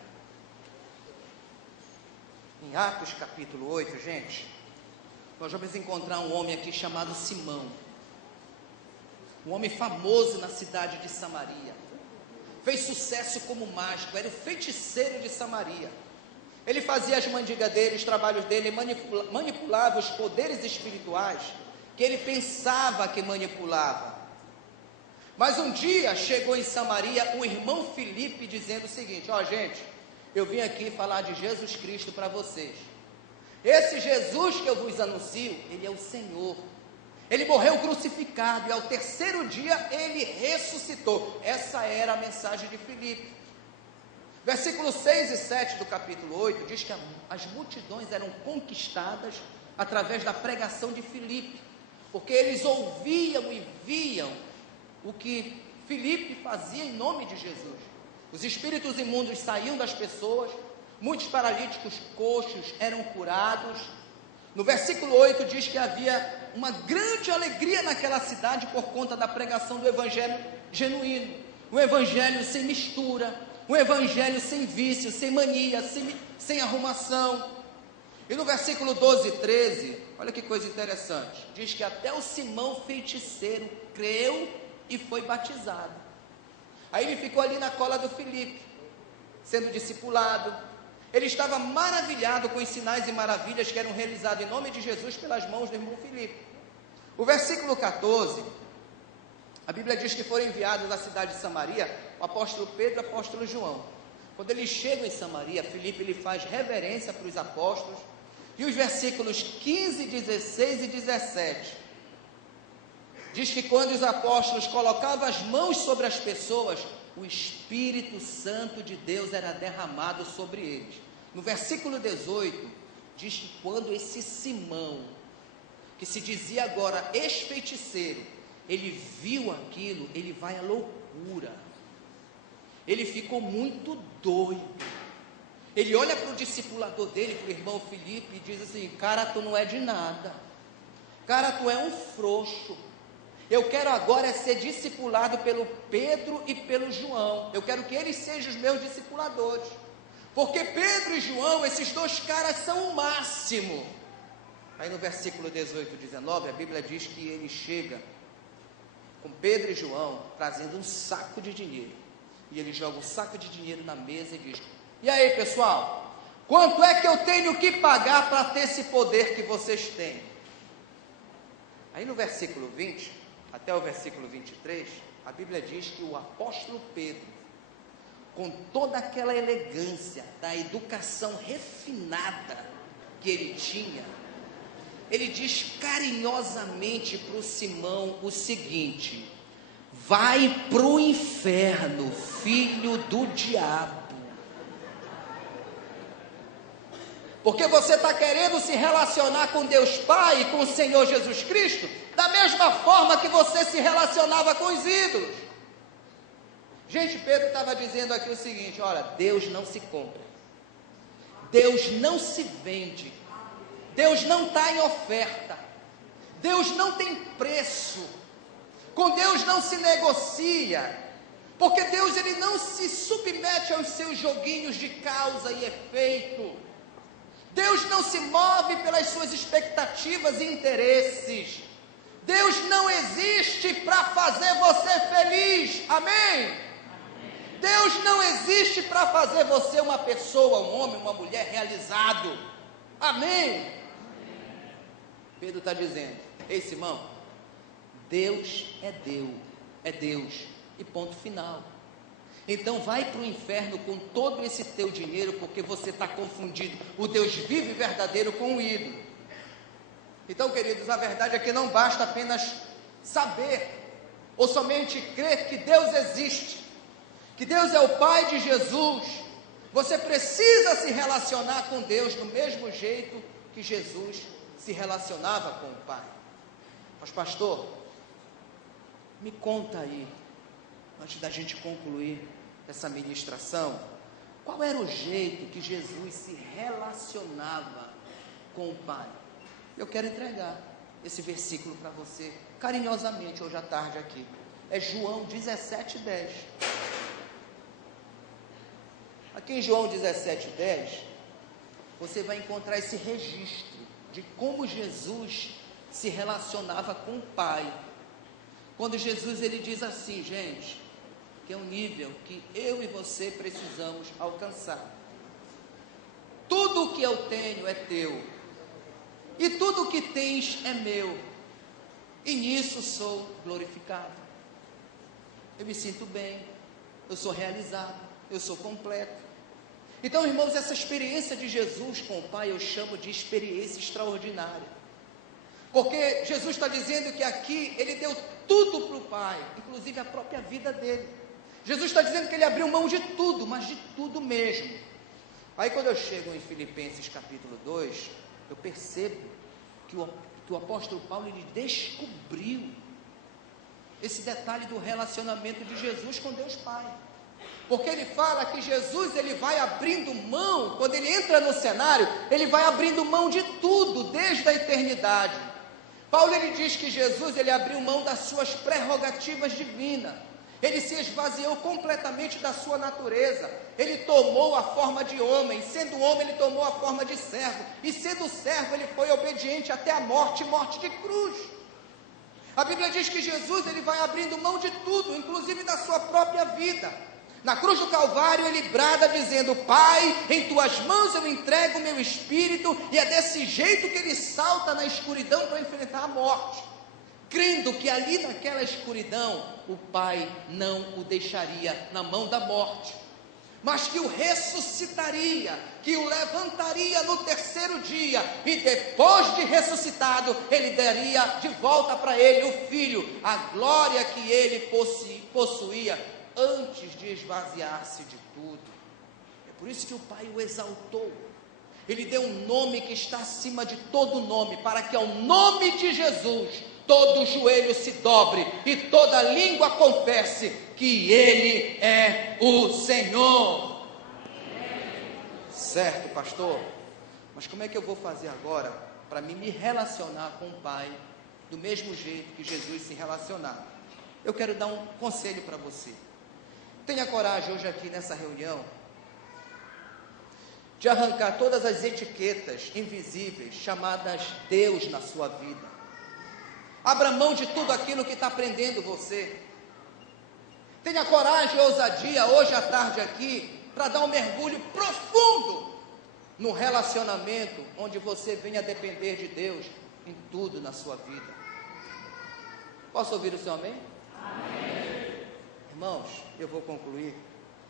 Em Atos capítulo 8, gente, nós vamos encontrar um homem aqui chamado Simão, um homem famoso na cidade de Samaria, fez sucesso como mágico, era o feiticeiro de Samaria. Ele fazia as mandigas dele, os trabalhos dele, manipulava os poderes espirituais que ele pensava que manipulava. Mas um dia chegou em Samaria o irmão Filipe dizendo o seguinte: ó, gente, eu vim aqui falar de Jesus Cristo para vocês. Esse Jesus que eu vos anuncio, ele é o Senhor. Ele morreu crucificado e ao terceiro dia ele ressuscitou. Essa era a mensagem de Filipe. Versículos 6 e 7 do capítulo 8 diz que as multidões eram conquistadas através da pregação de Filipe, porque eles ouviam e viam o que Filipe fazia em nome de Jesus. Os espíritos imundos saíam das pessoas, muitos paralíticos coxos eram curados. No versículo 8 diz que havia uma grande alegria naquela cidade por conta da pregação do evangelho genuíno, um evangelho sem mistura, um evangelho sem vício, sem mania, sem arrumação. E no versículo 12 e 13, olha que coisa interessante, diz que até o Simão feiticeiro creu e foi batizado. Aí ele ficou ali na cola do Filipe, sendo discipulado. Ele estava maravilhado com os sinais e maravilhas que eram realizados em nome de Jesus pelas mãos do irmão Filipe. O versículo 14, a Bíblia diz que foram enviados da cidade de Samaria o apóstolo Pedro e o apóstolo João. Quando eles chegam em Samaria, Filipe ele faz reverência para os apóstolos. E os versículos 15, 16 e 17 diz que quando os apóstolos colocavam as mãos sobre as pessoas, o Espírito Santo de Deus era derramado sobre eles. No versículo 18, diz que quando esse Simão, que se dizia agora ex-feiticeiro, ele viu aquilo, ele vai à loucura. Ele ficou muito doido. Ele olha para o discipulador dele, para o irmão Filipe, e diz assim: cara, tu não é de nada. Cara, tu é um frouxo. Eu quero agora ser discipulado pelo Pedro e pelo João. Eu quero que eles sejam os meus discipuladores. Porque Pedro e João, esses dois caras são o máximo. Aí no versículo 18 e 19, a Bíblia diz que ele chega com Pedro e João, trazendo um saco de dinheiro. E ele joga um saco de dinheiro na mesa e diz: e aí, pessoal, quanto é que eu tenho que pagar para ter esse poder que vocês têm? Aí no versículo 20... até o versículo 23, a Bíblia diz que o apóstolo Pedro, com toda aquela elegância da educação refinada que ele tinha, ele diz carinhosamente para o Simão o seguinte: vai para o inferno, filho do diabo. Porque você está querendo se relacionar com Deus Pai e com o Senhor Jesus Cristo da mesma forma que você se relacionava com os ídolos. Gente, Pedro estava dizendo aqui o seguinte: olha, Deus não se compra, Deus não se vende, Deus não está em oferta, Deus não tem preço, com Deus não se negocia, porque Deus ele não se submete aos seus joguinhos de causa e efeito. Deus não se move pelas suas expectativas e interesses. Deus não existe para fazer você feliz, amém? Deus não existe para fazer você uma pessoa, um homem, uma mulher realizado, amém? Pedro está dizendo: ei, Simão, Deus é Deus, e ponto final. Então vai para o inferno com todo esse teu dinheiro, porque você está confundindo o Deus vivo e verdadeiro com o ídolo. Então, queridos, a verdade é que não basta apenas saber, ou somente crer que Deus existe, que Deus é o Pai de Jesus. Você precisa se relacionar com Deus do mesmo jeito que Jesus se relacionava com o Pai. Mas, pastor, me conta aí, antes da gente concluir essa ministração, qual era o jeito que Jesus se relacionava com o Pai? Eu quero entregar esse versículo para você, carinhosamente, hoje à tarde aqui. É João 17:10. Aqui em João 17:10, você vai encontrar esse registro de como Jesus se relacionava com o Pai. Quando Jesus ele diz assim, gente, que é um nível que eu e você precisamos alcançar. Tudo o que eu tenho é teu, e tudo o que tens é meu, e nisso sou glorificado. Eu me sinto bem, eu sou realizado, eu sou completo. Então, irmãos, essa experiência de Jesus com o Pai eu chamo de experiência extraordinária, porque Jesus está dizendo que aqui ele deu tudo para o Pai, inclusive a própria vida dele. Jesus está dizendo que ele abriu mão de tudo, mas de tudo mesmo. Aí quando eu chego em Filipenses capítulo 2, eu percebo que o apóstolo Paulo ele descobriu esse detalhe do relacionamento de Jesus com Deus Pai. Porque ele fala que Jesus ele vai abrindo mão, quando ele entra no cenário, ele vai abrindo mão de tudo, desde a eternidade. Paulo ele diz que Jesus ele abriu mão das suas prerrogativas divinas. Ele se esvaziou completamente da sua natureza. Ele tomou a forma de homem. Sendo homem, ele tomou a forma de servo. E sendo servo, ele foi obediente até a morte, morte de cruz. A Bíblia diz que Jesus ele vai abrindo mão de tudo, inclusive da sua própria vida. Na cruz do Calvário, ele brada dizendo: Pai, em tuas mãos eu entrego o meu espírito. E é desse jeito que ele salta na escuridão para enfrentar a morte, crendo que ali naquela escuridão o Pai não o deixaria na mão da morte, mas que o ressuscitaria, que o levantaria no terceiro dia, e depois de ressuscitado, ele daria de volta para ele, o Filho, a glória que ele possuía antes de esvaziar-se de tudo. É por isso que o Pai o exaltou. Ele deu um nome que está acima de todo nome, para que ao nome de Jesus todo joelho se dobre e toda língua confesse que Ele é o Senhor. Certo, pastor? Mas como é que eu vou fazer agora para me relacionar com o Pai do mesmo jeito que Jesus se relacionava. Eu quero dar um conselho para você. Tenha coragem hoje aqui nessa reunião de arrancar todas as etiquetas invisíveis chamadas Deus na sua vida. Abra mão de tudo aquilo que está prendendo você. Tenha coragem e ousadia hoje à tarde aqui para dar um mergulho profundo no relacionamento onde você venha depender de Deus em tudo na sua vida. Posso ouvir o seu amém? Amém. Irmãos, eu vou concluir,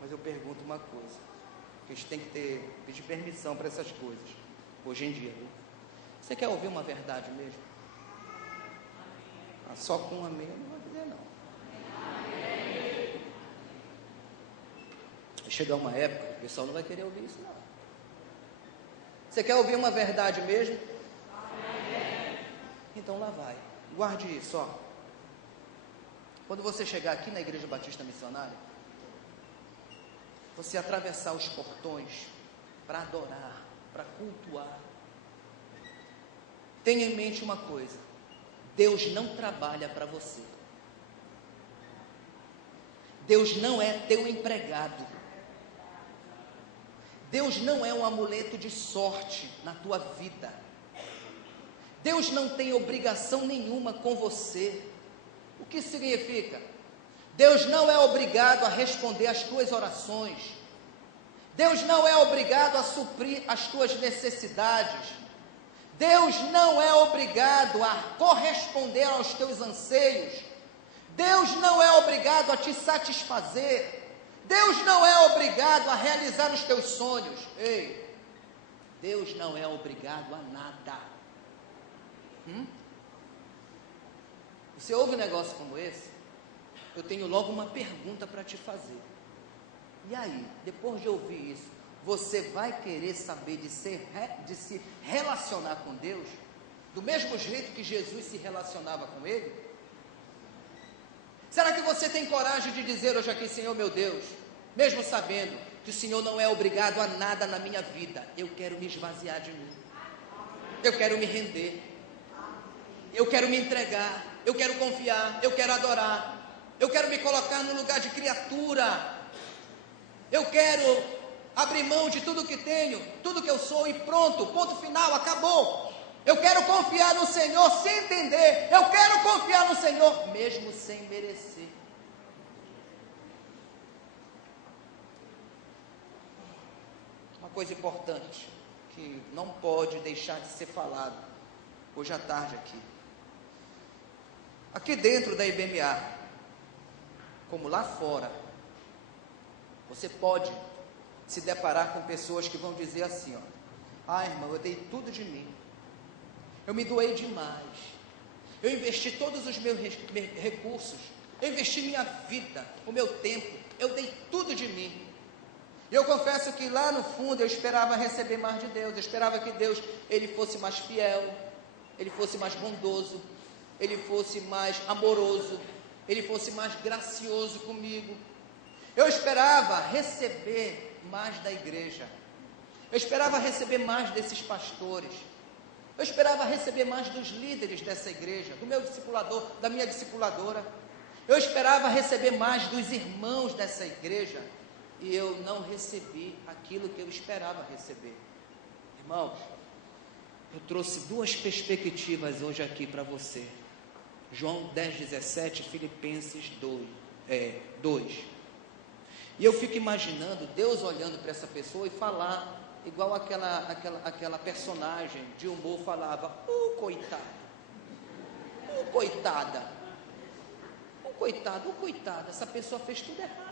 mas eu pergunto uma coisa. A gente tem que pedir permissão para essas coisas, hoje em dia. Viu? Você quer ouvir uma verdade mesmo? Ah, só com um amém eu não vou dizer não. Vai chegar uma época, o pessoal não vai querer ouvir isso não. Você quer ouvir uma verdade mesmo? Então lá vai, guarde isso, ó. Quando você chegar aqui na Igreja Batista Missionária, você atravessar os portões para adorar, para cultuar, tenha em mente uma coisa: Deus não trabalha para você. Deus não é teu empregado. Deus não é um amuleto de sorte na tua vida. Deus não tem obrigação nenhuma com você. O que significa? Deus não é obrigado a responder às tuas orações. Deus não é obrigado a suprir as tuas necessidades. Deus não é obrigado a corresponder aos teus anseios. Deus não é obrigado a te satisfazer. Deus não é obrigado a realizar os teus sonhos. Ei, Deus não é obrigado a nada. Você ouve um negócio como esse? Eu tenho logo uma pergunta para te fazer. E aí, depois de ouvir isso, você vai querer saber de se relacionar com Deus? Do mesmo jeito que Jesus se relacionava com Ele? Será que você tem coragem de dizer hoje aqui: Senhor meu Deus, mesmo sabendo que o Senhor não é obrigado a nada na minha vida, eu quero me esvaziar de mim, eu quero me render, eu quero me entregar, eu quero confiar, eu quero adorar, eu quero me colocar no lugar de criatura, eu quero abrir mão de tudo que tenho, tudo que eu sou e pronto, ponto final, acabou. Eu quero confiar no Senhor sem entender, eu quero confiar no Senhor mesmo sem merecer. Uma coisa importante que não pode deixar de ser falado hoje à tarde aqui dentro da IBMA, como lá fora, você pode se deparar com pessoas que vão dizer assim, ó: irmão, eu dei tudo de mim, eu me doei demais, eu investi todos os meus recursos, eu investi minha vida, o meu tempo, eu dei tudo de mim. E eu confesso que lá no fundo eu esperava receber mais de Deus, eu esperava que Deus, Ele fosse mais fiel, Ele fosse mais bondoso, Ele fosse mais amoroso, Ele fosse mais gracioso comigo. Eu esperava receber mais da igreja, eu esperava receber mais desses pastores, eu esperava receber mais dos líderes dessa igreja, do meu discipulador, da minha discipuladora, eu esperava receber mais dos irmãos dessa igreja, e eu não recebi aquilo que eu esperava receber. Irmãos, eu trouxe duas perspectivas hoje aqui para você. João 10:17, Filipenses 2. E eu fico imaginando Deus olhando para essa pessoa e falar igual aquela personagem de humor falava: coitado, coitada, coitado, coitada, essa pessoa fez tudo errado.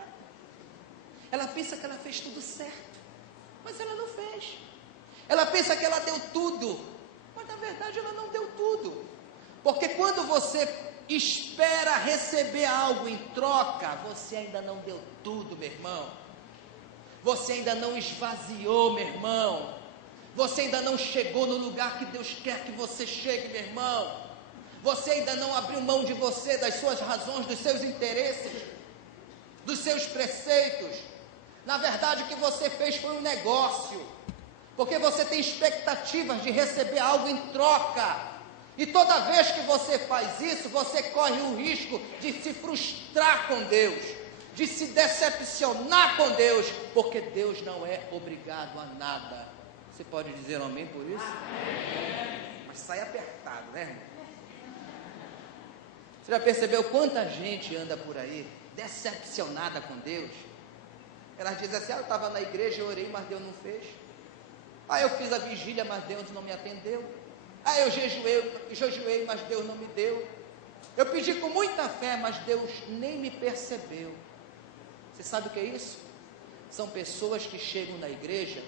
Ela pensa que ela fez tudo certo, mas ela não fez. Ela pensa que ela deu tudo, mas na verdade ela não deu tudo. Porque quando você espera receber algo em troca, você ainda não deu tudo, meu irmão. Você ainda não esvaziou, meu irmão. Você ainda não chegou no lugar que Deus quer que você chegue, meu irmão. Você ainda não abriu mão de você, das suas razões, dos seus interesses, dos seus preceitos. Na verdade, o que você fez foi um negócio, porque você tem expectativas de receber algo em troca. E toda vez que você faz isso, você corre o risco de se frustrar com Deus, de se decepcionar com Deus, porque Deus não é obrigado a nada. Você pode dizer um amém por isso? Amém. Mas sai apertado, né, irmão? Você já percebeu quanta gente anda por aí decepcionada com Deus? Elas dizem assim: eu estava na igreja, eu orei, mas Deus não fez. Eu fiz a vigília, mas Deus não me atendeu. Eu jejuei, mas Deus não me deu. Eu pedi com muita fé, mas Deus nem me percebeu. Você sabe o que é isso? São pessoas que chegam na igreja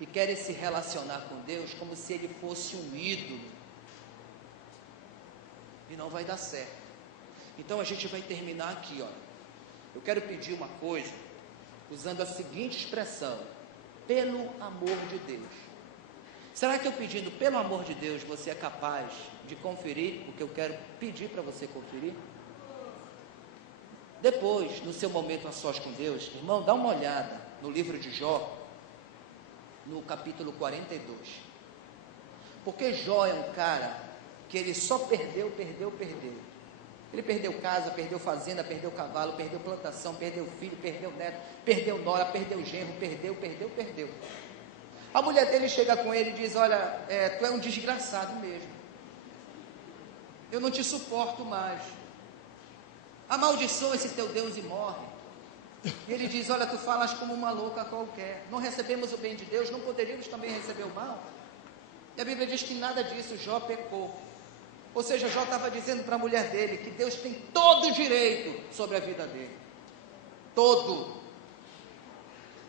e querem se relacionar com Deus como se Ele fosse um ídolo. E não vai dar certo. Então a gente vai terminar aqui, Eu quero pedir uma coisa, usando a seguinte expressão: pelo amor de Deus. Será que eu pedindo pelo amor de Deus, você é capaz de conferir o que eu quero pedir para você conferir? Depois, no seu momento a sós com Deus, irmão, dá uma olhada no livro de Jó, no capítulo 42. Porque Jó é um cara que ele só perdeu. Ele perdeu casa, perdeu fazenda, perdeu cavalo, perdeu plantação, perdeu filho, perdeu neto, perdeu nora, perdeu genro, perdeu. A mulher dele chega com ele e diz: olha, tu é um desgraçado mesmo, eu não te suporto mais, amaldiçoa esse teu Deus e morre. E ele diz: olha, tu falas como uma louca qualquer, não recebemos o bem de Deus, não poderíamos também receber o mal? E a Bíblia diz que nada disso, Jó pecou. Ou seja, Jó estava dizendo para a mulher dele que Deus tem todo o direito sobre a vida dele, todo.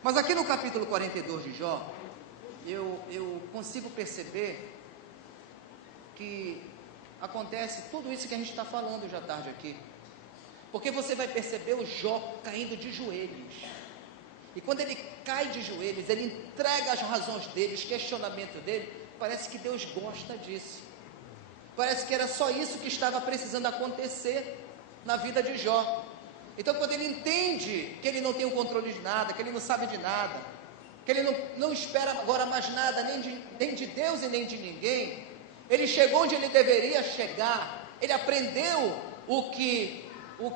Mas aqui no capítulo 42 de Jó, eu consigo perceber que acontece tudo isso que a gente está falando já tarde aqui, porque você vai perceber o Jó caindo de joelhos, e quando ele cai de joelhos, ele entrega as razões dele, os questionamentos dele. Parece que Deus gosta disso, parece que era só isso que estava precisando acontecer na vida de Jó. Então, quando ele entende que ele não tem o controle de nada, que ele não sabe de nada, que ele não espera agora mais nada, nem de Deus e nem de ninguém, ele chegou onde ele deveria chegar, ele aprendeu o que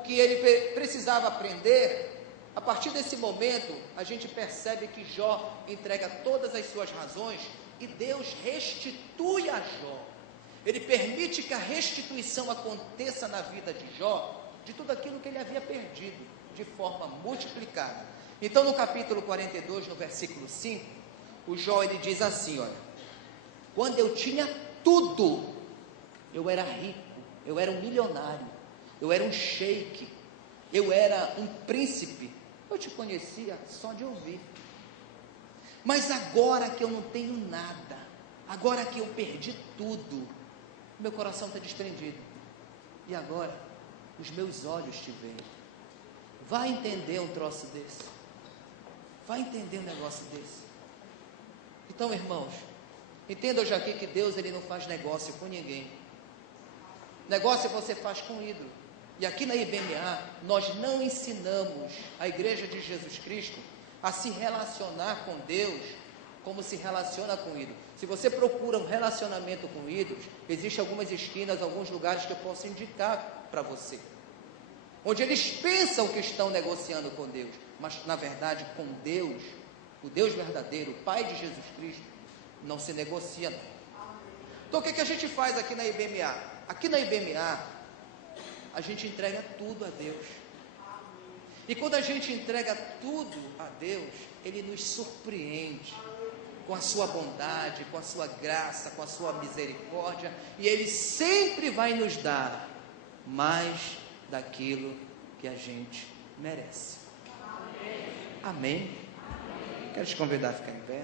ele precisava aprender. A partir desse momento, a gente percebe que Jó entrega todas as suas razões e Deus restitui a Jó. Ele permite que a restituição aconteça na vida de Jó, de tudo aquilo que ele havia perdido, de forma multiplicada. Então, no capítulo 42, no versículo 5, o Jó, ele diz assim, olha: quando eu tinha tudo, eu era rico, eu era um milionário, eu era um sheik, eu era um príncipe, eu te conhecia só de ouvir. Mas agora que eu não tenho nada, agora que eu perdi tudo, meu coração está desprendido, e agora os meus olhos te veem. Vai entender um troço desse? Vai entender um negócio desse? Então, irmãos, entenda hoje aqui que Deus, ele não faz negócio com ninguém. Negócio você faz com ídolo. E aqui na IBMA, nós não ensinamos a igreja de Jesus Cristo a se relacionar com Deus como se relaciona com ídolo. Se você procura um relacionamento com ídolos, existem algumas esquinas, alguns lugares que eu posso indicar para você, onde eles pensam que estão negociando com Deus, mas na verdade com Deus, o Deus verdadeiro, o Pai de Jesus Cristo, não se negocia não. Então o que a gente faz aqui na IBMA? Aqui na IBMA, a gente entrega tudo a Deus. E quando a gente entrega tudo a Deus, Ele nos surpreende com a sua bondade, com a sua graça, com a sua misericórdia, e Ele sempre vai nos dar mais daquilo que a gente merece. Amém? Amém? Quero te convidar a ficar em pé.